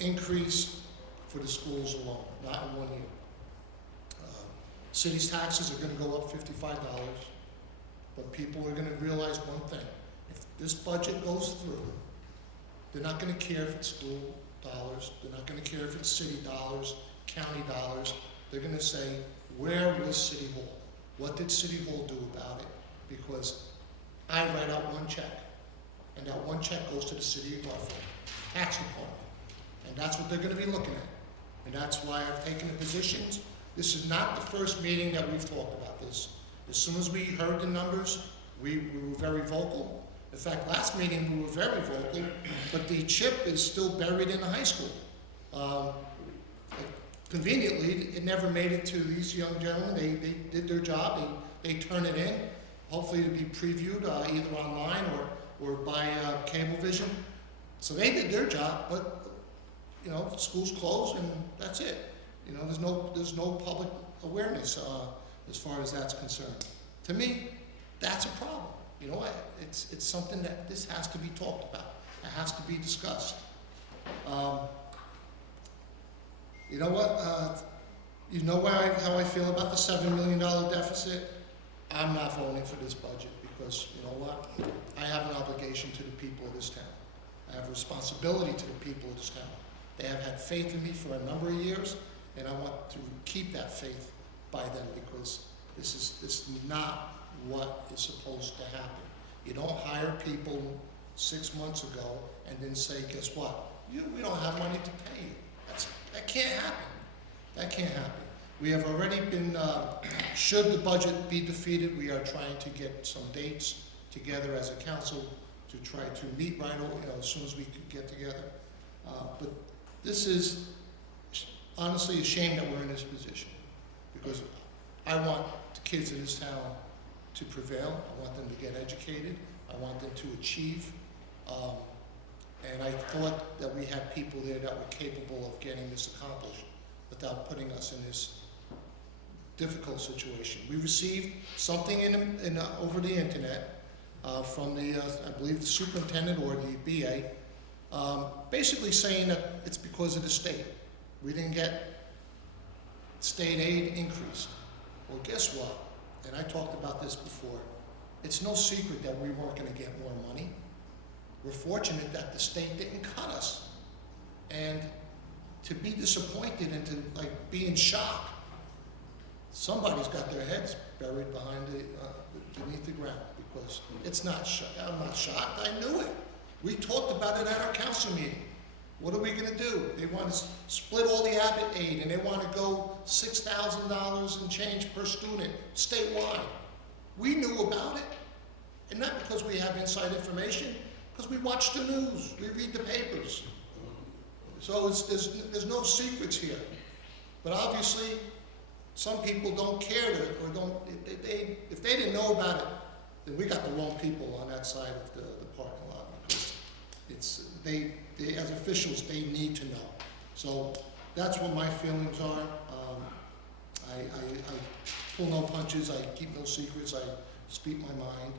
increase for the schools alone, not in 1 year. City's taxes are going to go up $55, but people are going to realize one thing. If this budget goes through, they're not going to care if it's school dollars, they're not going to care if it's city dollars, county dollars. They're going to say, where was City Hall? What did City Hall do about it? Because I write out one check, and that one check goes to the City of Garfield Tax Department. And that's what they're going to be looking at. And that's why I've taken the positions. This is not the first meeting that we've talked about this. As soon as we heard the numbers, we were very vocal. In fact, last meeting we were very vocal, but the chip is still buried in the high school. Conveniently, it never made it to these young gentlemen. They did their job. They turn it in, hopefully to be previewed either online or by Cablevision. So they did their job, but you know, school's closed and that's it. You know, there's no public awareness as far as that's concerned. To me, that's a problem. You know, it's something that this has to be talked about. It has to be discussed. You know what? You know how I feel about the $7 million deficit? I'm not voting for this budget because, you know what? I have an obligation to the people of this town. I have a responsibility to the people of this town. They have had faith in me for a number of years, and I want to keep that faith by them because this is not what is supposed to happen. You don't hire people 6 months ago and then say, guess what? We don't have money to pay you. That can't happen. That can't happen. We have already been, should the budget be defeated, we are trying to get some dates together as a council to try to meet right over, as soon as we could get together. But this is honestly a shame that we're in this position, because I want the kids in this town to prevail. I want them to get educated. I want them to achieve. And I thought that we had people there that were capable of getting this accomplished without putting us in this difficult situation. We received something over the internet from the, I believe, the superintendent or the BA, basically saying that it's because of the state. We didn't get state aid increased. Well, guess what? And I talked about this before. It's no secret that we weren't going to get more money. We're fortunate that the state didn't cut us. And to be disappointed and to be in shock, somebody's got their heads buried beneath the ground, because it's not. I'm not shocked. I knew it. We talked about it at our council meeting. What are we going to do? They want to split all the Abbott aid, and they want to go $6,000 and change per student statewide. We knew about it, and not because we have inside information, because we watch the news, we read the papers. So there's no secrets here. But obviously, some people don't care or don't. If they didn't know about it, then we got the wrong people on that side of the parking lot, because they as officials, they need to know. So that's what my feelings are. I pull no punches. I keep no secrets. I speak my mind.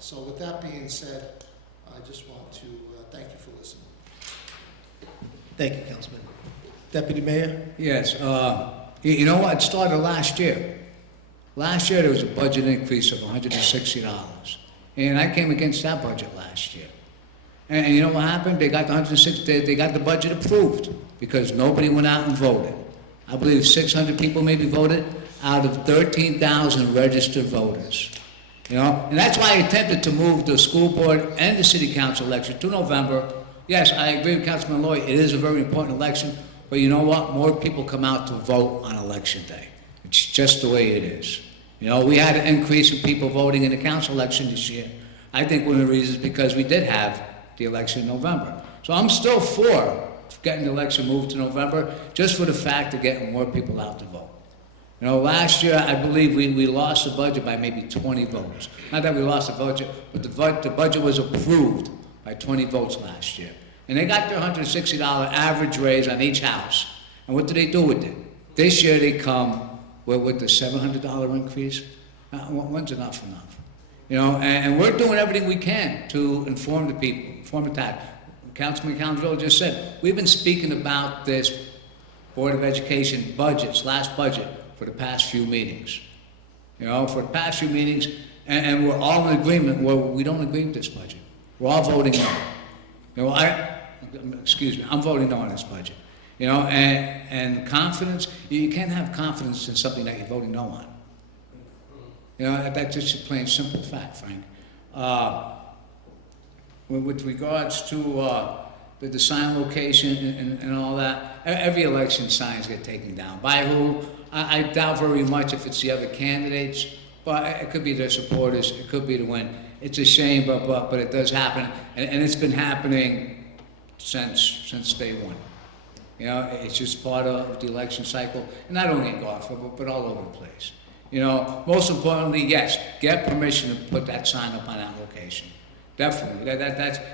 So with that being said, I just want to thank you for listening. Thank you, Councilman. Deputy Mayor? Yes, you know what, it started last year. Last year, there was a budget increase of $160, and I came against that budget last year. And you know what happened? They got the they got the budget approved because nobody went out and voted. I believe 600 people maybe voted out of 13,000 registered voters. You know, and that's why I attempted to move the school board and the city council election to November. Yes, I agree with Councilman Lloyd. It is a very important election, but you know what? More people come out to vote on election day. It's just the way it is. You know, we had an increase in people voting in the council election this year. I think one of the reasons is because we did have the election in November. So I'm still for getting the election moved to November, just for the fact of getting more people out to vote. You know, last year, I believe we lost the budget by maybe 20 votes. Not that we lost the budget, but the budget was approved by 20 votes last year. And they got their $160 average raise on each house. And what do they do with it? This year they come with the $700 increase. When's enough? You know, and we're doing everything we can to inform the people, inform the town. Councilman Calendro just said, we've been speaking about this Board of Education budgets, last budget, for the past few meetings. You know, for the past few meetings, and we're all in agreement where we don't agree with this budget. We're all voting no. You know, I'm voting no on this budget. You know, and confidence, you can't have confidence in something that you're voting no on. You know, that's just a plain simple fact, Frank. With regards to the sign location and all that, every election signs get taken down. By who? I doubt very much if it's the other candidates, but it could be their supporters, it could be the win. It's a shame, but it does happen, and it's been happening since day one. You know, it's just part of the election cycle, and not only in Garfield, but all over the place. You know, most importantly, yes, get permission to put that sign up on that location. Definitely.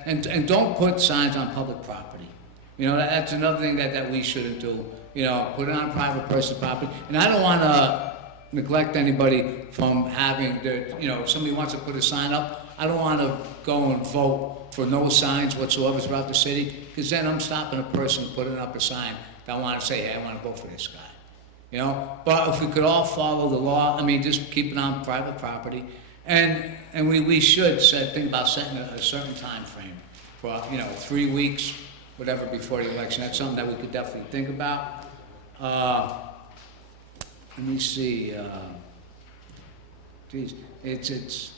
And don't put signs on public property. You know, that's another thing that we shouldn't do. You know, put it on private person's property. And I don't want to neglect anybody from having you know, if somebody wants to put a sign up, I don't want to go and vote for no signs whatsoever throughout the city, because then I'm stopping a person putting up a sign that I want to say, hey, I want to vote for this guy. You know, but if we could all follow the law, I mean, just keep it on private property, and we should think about setting a certain time frame for, you know, 3 weeks, whatever, before the election. That's something that we could definitely think about. Let me see. Geez, it's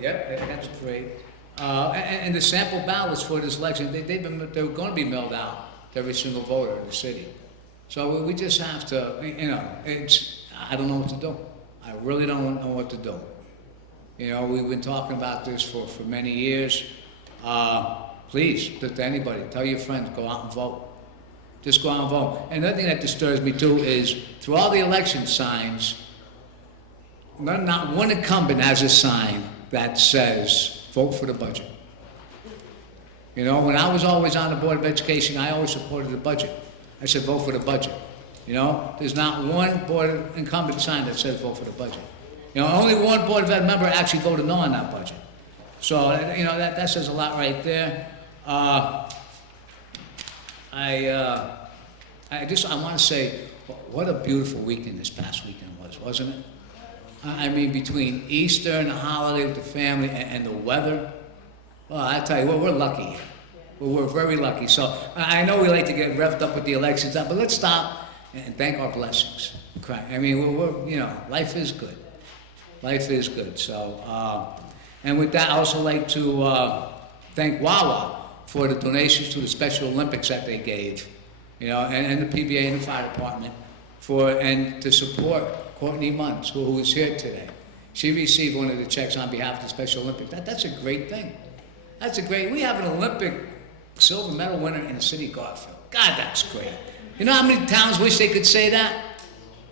yeah, that's great. And the sample ballots for this election, they're going to be mailed out to every single voter in the city. So we just have to, you know, I don't know what to do. I really don't know what to do. You know, we've been talking about this for many years. please, to anybody, tell your friends, go out and vote. Just go out and vote. And another thing that disturbs me too is, through all the election signs, not one incumbent has a sign that says, vote for the budget. You know, when I was always on the Board of Education, I always supported the budget. I said, vote for the budget. You know, there's not one Board of incumbent sign that says vote for the budget. You know, only one Board of Ed member actually voted no on that budget. So, you know, that says a lot right there. I want to say, what a beautiful weekend this past weekend was, wasn't it? I mean, between Easter and the holiday with the family and the weather, well, I tell you what, we're lucky here. We're very lucky. So I know we like to get revved up with the elections, but let's stop and thank our blessings. I mean, we're you know, life is good. Life is good. So, and with that, I also like to thank Wawa for the donations to the Special Olympics that they gave, you know, and the PBA and the fire department and to support Courtney Munns, who is here today. She received one of the checks on behalf of the Special Olympics. That's a great thing. We have an Olympic silver medal winner in the city of Garfield. God, that's great. You know how many towns wish they could say that?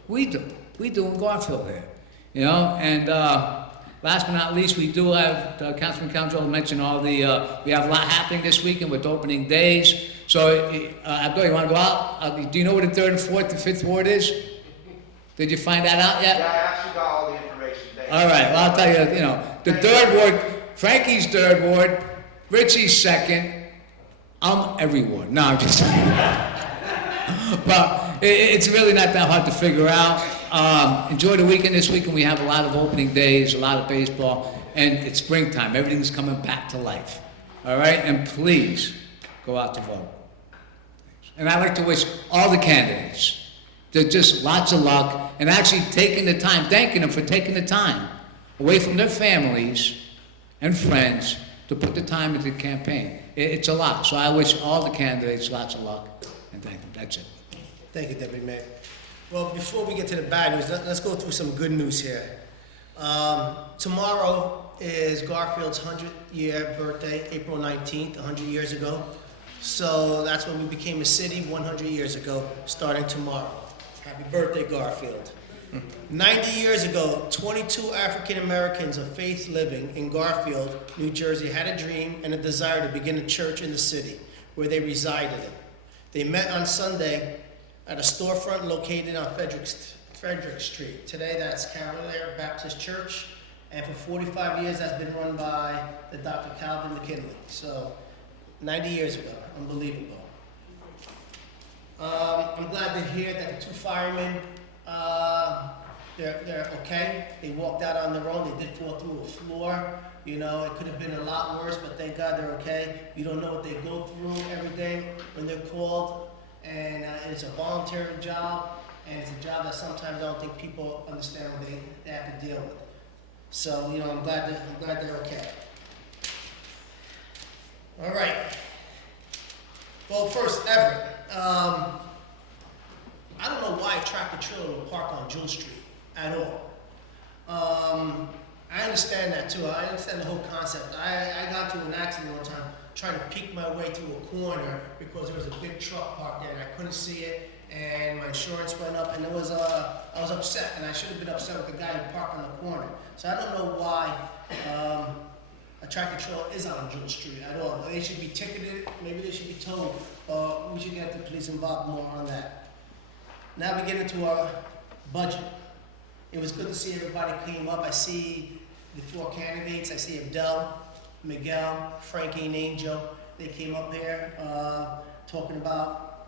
We do. We do in Garfield here. You know, and last but not least, we do have, Councilman Council mentioned all the, we have a lot happening this weekend with opening days. So, Abdul, you want to go out? Do you know what the 3rd and 4th and 5th ward is? Did you find that out yet? Yeah, I actually got all the information. All right, well, I'll tell you, you know, the 3rd ward, Frankie's 3rd ward, Richie's 2nd, I'm every ward. No, I'm just but it's really not that hard to figure out. Enjoy the weekend this weekend. We have a lot of opening days, a lot of baseball, and it's springtime. Everything's coming back to life. All right, and please go out to vote. And I'd like to wish all the candidates just lots of luck and actually taking the time, thanking them for taking the time away from their families and friends to put the time into the campaign. It's a lot. So I wish all the candidates lots of luck and thank them. That's it. Thank you, Deputy Mayor. Well, before we get to the bad news, let's go through some good news here. Tomorrow is Garfield's 100-year birthday, April 19th, 100 years ago. So that's when we became a city 100 years ago, starting tomorrow. Happy birthday, Garfield. 90 years ago, 22 African Americans of faith living in Garfield, New Jersey, had a dream and a desire to begin a church in the city where they resided in. They met on Sunday at a storefront located on Frederick Street. Today, that's Cavalier Baptist Church, and for 45 years, that's been run by the Dr. Calvin McKinley. So, 90 years ago, unbelievable. I'm glad to hear that the 2 firemen, they're okay. They walked out on their own. They did fall through a floor. You know, it could have been a lot worse, but thank God they're okay. You don't know what they go through every day when they're called, and it's a voluntary job, and it's a job that sometimes I don't think people understand what they have to deal with. So, you know, I'm glad they're okay. All right. Well, first, Everett. I don't know why a tractor trailer will park on Jewel Street at all. I understand that too. I understand the whole concept. I got into an accident one time trying to peek my way through a corner because there was a big truck parked there and I couldn't see it, and my insurance went up, and I was upset, and I should have been upset with the guy who parked on the corner. So I don't know why a tractor trailer is on Jewel Street at all. They should be ticketed, maybe they should be towed. We should get the police involved more on that. Now we get into our budget. It was good to see everybody came up. I see the 4 candidates. I see Abdel, Miguel, Frankie, and Angel. They came up here talking about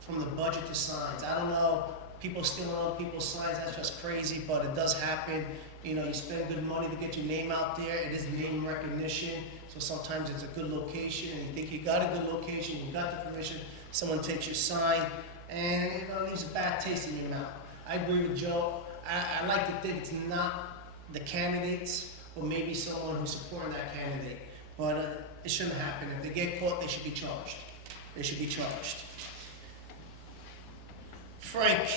from the budget to signs. I don't know, people stealing other people's signs, that's just crazy, but it does happen. You know, you spend good money to get your name out there. It is name recognition, so sometimes it's a good location, and you think you got a good location, you got the permission, someone takes your sign, and you know, it leaves a bad taste in your mouth. I agree with Joe. I like to think it's not the candidates, or maybe someone who's supporting that candidate, but it shouldn't happen. If they get caught, they should be charged. They should be charged. Frank,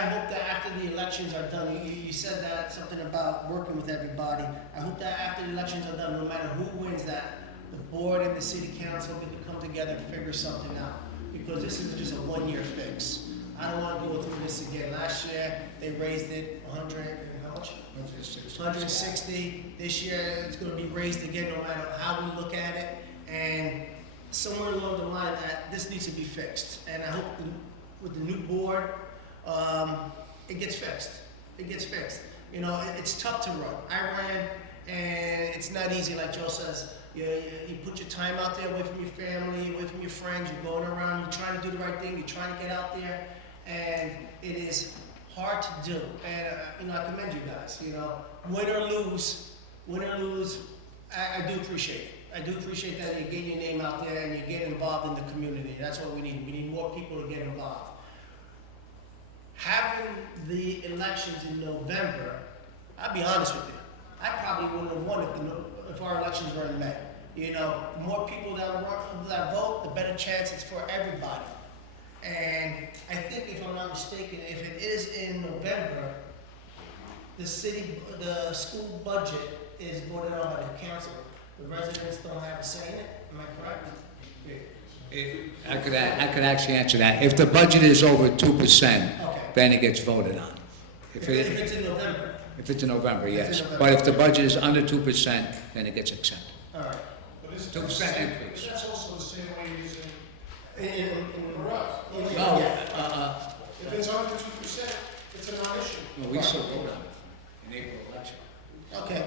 hope that after the elections are done, you said that, something about working with everybody. I hope that after the elections are done, no matter who wins that, the board and the city council can come together and figure something out. Because this is just a one-year fix. I don't wanna go through this again. Last year, they raised it 100, and how much? 160. This year, it's gonna be raised again, no matter how we look at it. And somewhere along the line, that this needs to be fixed. And I hope with the new board, it gets fixed. It gets fixed. You know, it's tough to run. I ran, and it's not easy, like Joe says. You put your time out there away from your family, away from your friends, you're going around, you're trying to do the right thing, you're trying to get out there, and it is hard to do. And, you know, I commend you guys, you know, win or lose, I do appreciate it. I do appreciate that you're getting your name out there and you're getting involved in the community. That's what we need. We need more people to get involved. Having the elections in November, I'll be honest with you, I probably wouldn't have won if our elections were in May. You know, more people that vote, the better chance it's for everybody. And I think, if I'm not mistaken, if it is in November, the school budget is voted on by the council. The residents don't have a say in it. Am I correct? I could actually answer that. If the budget is over 2%, Okay. then it gets voted on. If it's in November. If it's in November, If yes. it's in November. But if the budget is under 2%, then it gets accepted. All right. But isn't 2% that the same- increase. That's also the same way it is In in Russ. No, yeah. If it's under 2%, it's a non-issue. no, we still vote on it in April election. Okay.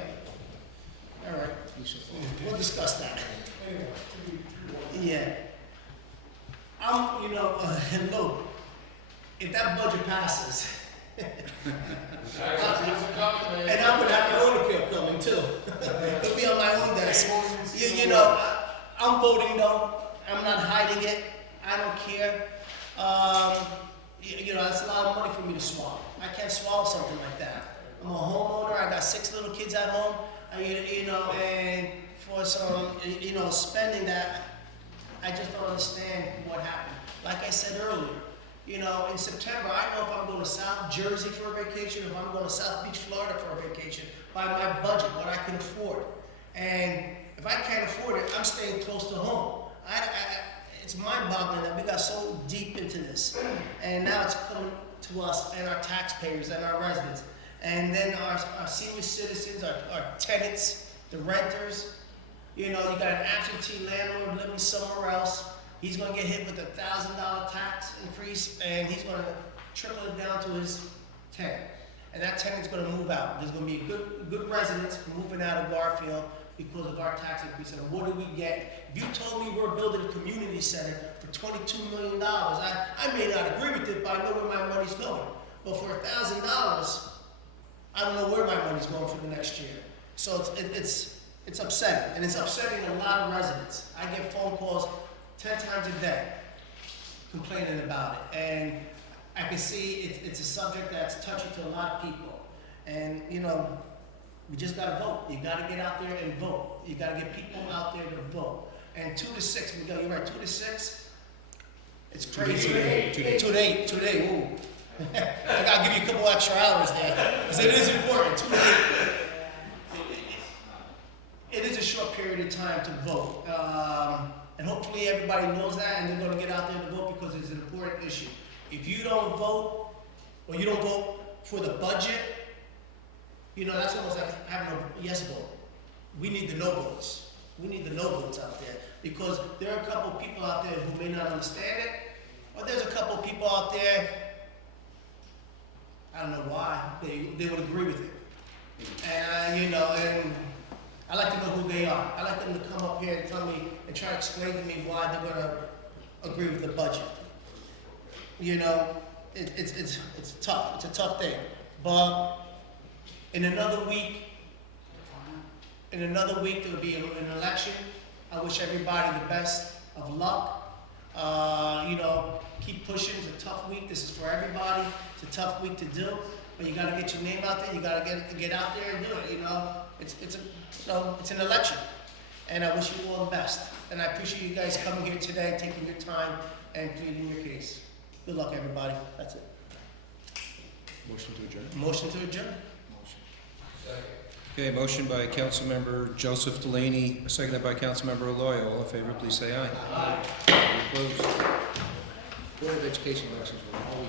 All right. We still vote. We'll discuss that. Anyway, Yeah. You know, look, if that budget passes, and I'm gonna have my own appeal coming too. It'll be on my own desk. You know, I'm voting though. I'm not hiding it. I don't care. You know, that's a lot of money for me to swallow. I can't swallow something like that. I'm a homeowner. I got 6 little kids at home. You know, and for some, you know, spending that, I just don't understand what happened. Like I said earlier, you know, in September, I know if I'm going to South Jersey for a vacation, if I'm going to South Beach, Florida for a vacation, by my budget, what I can afford. And if I can't afford it, I'm staying close to home. It's mind-boggling that we got so deep into this. And now it's coming to us and our taxpayers and our residents. And then our senior citizens, our tenants, the renters. You know, you got an absentee landlord living somewhere else. He's going to get hit with a $1,000 tax increase, and he's going to trickle it down to his tenant. And that tenant's going to move out. There's going to be good residents moving out of Garfield because of our tax increase. And what do we get? If you told me we're building a community center for $22 million, I may not agree with it, but I know where my money's going. But for $1,000, I don't know where my money's going for the next year. So it's upsetting, and it's upsetting a lot of residents. I get phone calls 10 times a day complaining about it, and I can see it's a subject that's touching to a lot of people. And you know, we just gotta vote. You gotta get out there and vote. You gotta get people out there to vote. And 2 to 6, Miguel, you're right. 2 to 6, it's crazy. 2 to 8. Ooh, I gotta give you a couple extra hours there because it is important. 2 to 8. It is a short period of time to vote. And hopefully everybody knows that, and they're going to get out there to vote because it's an important issue. If you don't vote, or you don't vote for the budget, you know, that's almost like having a yes vote. We need the no votes. We need the no votes out there because there are a couple of people out there who may not understand it, or there's a couple of people out there, I don't know why, they would agree with it. And, you know, and I like to know who they are. I like them to come up here and tell me and try to explain to me why they're going to agree with the budget. You know, it's tough. It's a tough thing. But in another week, there will be an election. I wish everybody the best of luck. You know, keep pushing. It's a tough week. This is for everybody. It's a tough week to do. But you got to get your name out there. You got to get out there and do it. You know, it's an election, and I wish you all the best. And I appreciate you guys coming here today, taking your time, and pleading your case. Good luck, everybody. That's it. Motion to adjourn. Motion to adjourn. Okay, motion by Councilmember Joseph Delaney, seconded by Councilmember Arroyo. All in favor, please say aye. Aye. Opposed? Board of Education elections will always